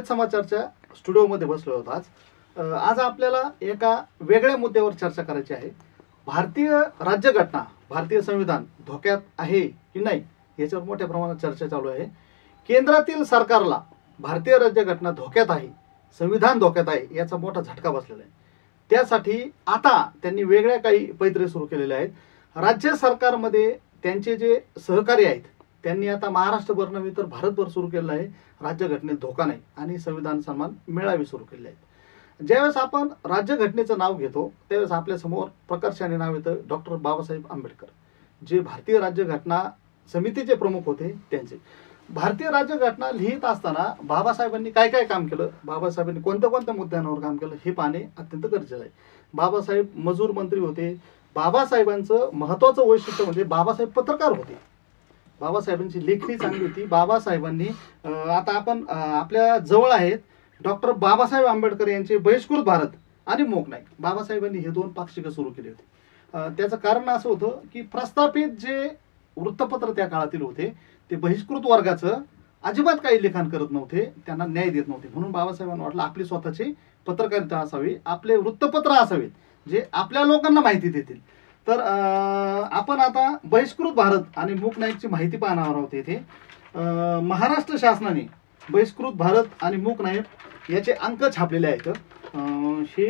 रयत समाचारच्या स्टुडिओमध्ये बसलो होतो आज आपल्याला एका वेगळ्या मुद्द्यावर चर्चा करायची आहे। भारतीय राज्यघटना, भारतीय संविधान धोक्यात आहे की नाही याच्यावर मोठ्या प्रमाणात चर्चा चालू आहे। केंद्रातील सरकारला भारतीय राज्यघटना धोक्यात आहे, संविधान धोक्यात आहे याचा मोठा झटका बसलेला आहे। त्यासाठी आता त्यांनी वेगळ्या काही पैत्रे सुरू केलेले आहेत। राज्य सरकारमध्ये त्यांचे जे सहकारी आहेत त्यांनी आता महाराष्ट्रभर नव्हे तर भारतभर सुरू केलेलं आहे राज्यघटनेत धोका नाही आणि संविधान सन्मान मेळावे सुरू केले आहेत। ज्यावेळेस आपण राज्यघटनेचं नाव घेतो त्यावेळेस आपल्या समोर प्रकर्षाने नाव येतं डॉक्टर बाबासाहेब आंबेडकर, जे भारतीय राज्यघटना समितीचे प्रमुख होते। त्यांचे भारतीय राज्यघटना लिहित असताना बाबासाहेबांनी काय काय काम केलं, बाबासाहेबांनी कोणत्या कोणत्या मुद्द्यांवर काम केलं हे पाहणे अत्यंत गरजेचं आहे। बाबासाहेब मजूर मंत्री होते। बाबासाहेबांचं महत्त्वाचं वैशिष्ट्य म्हणजे बाबासाहेब पत्रकार होते। बाबासाहेबांची लेखणी चांगली होती। बाबासाहेबांनी आता आपण आपल्या जवळ आहेत डॉक्टर बाबासाहेब आंबेडकर यांचे बहिष्कृत भारत आणि मूक नाईक, बाबासाहेबांनी हे दोन पाक्षिक सुरू केले होते। त्याचं कारण असं होतं की प्रस्थापित जे वृत्तपत्र त्या काळातील होते ते बहिष्कृत वर्गाचं अजिबात काही लिखाण करत नव्हते, त्यांना न्याय देत नव्हते। म्हणून बाबासाहेबांना वाटलं आपली स्वतःची पत्रकारिता असावी, आपले वृत्तपत्र असावेत जे आपल्या लोकांना माहिती देतील। तर आपण आता बहिष्कृत भारत आणि मूक नाईकची माहिती पाहणार आहोत। येथे महाराष्ट्र शासनाने बहिष्कृत भारत आणि मूक नाईक याचे अंक छापलेले आहेत। हे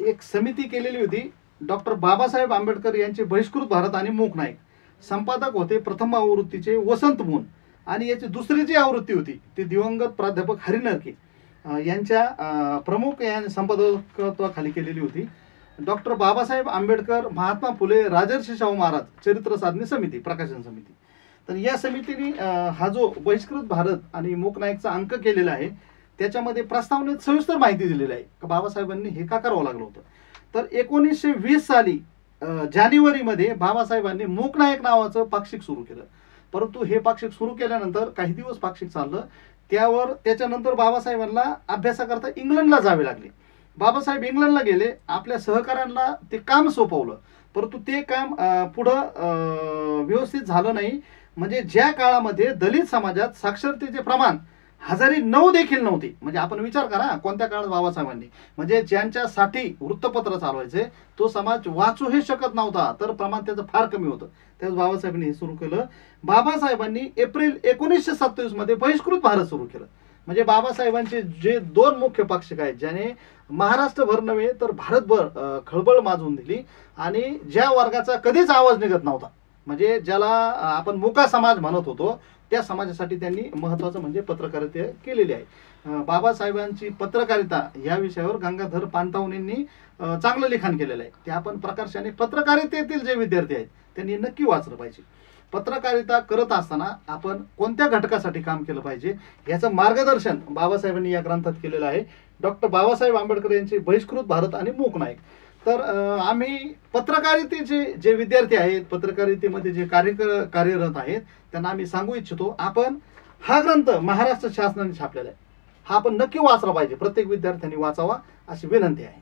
एक समिती केलेली होती। डॉक्टर बाबासाहेब आंबेडकर यांचे बहिष्कृत भारत आणि मूक नाईक संपादक होते प्रथम आवृत्तीचे वसंत मोहन, आणि याची दुसरी जी आवृत्ती होती ती दिवंगत प्राध्यापक हरी नरके यांच्या प्रमुख या संपादकत्वाखाली केलेली होती। डॉक्टर बाबासाहेब आंबेडकर, महात्मा फुले, राजर्षी शाहू महाराज चरित्र साधने समिती, प्रकाशन समिती। तर या समितीने हा जो बहिष्कृत भारत आणि मूक नाईकचा अंक केलेला आहे त्याच्यामध्ये प्रस्तावनेत सविस्तर माहिती दिलेली आहे की बाबासाहेबांनी हे का करावं लागलं होतं। तर 1920 साली जानेवारीमध्ये बाबासाहेबांनी मूक नाईक नावाचं पाक्षिक सुरू केलं, परंतु हे पाक्षिक सुरू केल्यानंतर काही दिवस पाक्षिक चाललं, त्याच्यानंतर बाबासाहेबांना अभ्यासाकरता इंग्लंडला जावे लागले। बाबासाहेब इंग्लंडला गेले, आपल्या सहकाऱ्यांना ते काम सोपवलं, परंतु ते काम पुढं व्यवस्थित झालं नाही। म्हणजे ज्या काळामध्ये दलित समाजात साक्षरतेचे प्रमाण 1009 देखील नव्हते, म्हणजे आपण विचार करा कोणत्या काळात बाबासाहेबांनी, म्हणजे ज्यांच्यासाठी वृत्तपत्र चालवायचे तो समाज वाचू हे शकत नव्हता, तर प्रमाण त्याचं फार कमी होतं। त्यावेळेस बाबासाहेबांनी हे सुरू केलं। बाबासाहेबांनी एप्रिल 1927 मध्ये बहिष्कृत भारत सुरू केलं। म्हणजे बाबासाहेबांचे जे दोन मुख्य पाक्षिक आहेत ज्याने महाराष्ट्रभर नव्हे तर भारतभर खळबळ माजवून दिली, आणि ज्या वर्गाचा कधीच आवाज निघत नव्हता, म्हणजे ज्याला आपण मुका समाज म्हणत होतो त्या समाजासाठी त्यांनी महत्त्वाचं म्हणजे पत्रकारिता केलेली आहे। बाबासाहेबांची पत्रकारिता या विषयावर गंगाधर पानतावणेंनी चांगलं लिखाण केलेलं आहे। ते आपण प्रकर्षाने पत्रकारितेतील जे विद्यार्थी आहेत त्यांनी नक्की वाचलं पाहिजे। पत्रकारिता करत असताना आपण कोणत्या घटकासाठी काम केलं पाहिजे याचं मार्गदर्शन बाबासाहेबांनी या ग्रंथात केलेलं आहे। डॉक्टर बाबासाहेब आंबेडकर यांचे बहिष्कृत भारत आणि मूक नाईक। तर आम्ही पत्रकारितेचे जे विद्यार्थी आहेत, पत्रकारितेमध्ये जे कार्यरत आहेत त्यांना आम्ही सांगू इच्छितो, आपण हा ग्रंथ महाराष्ट्र शासनाने छापलेला आहे, हा आपण नक्की वाचला पाहिजे, प्रत्येक विद्यार्थ्यांनी वाचावा अशी विनंती आहे।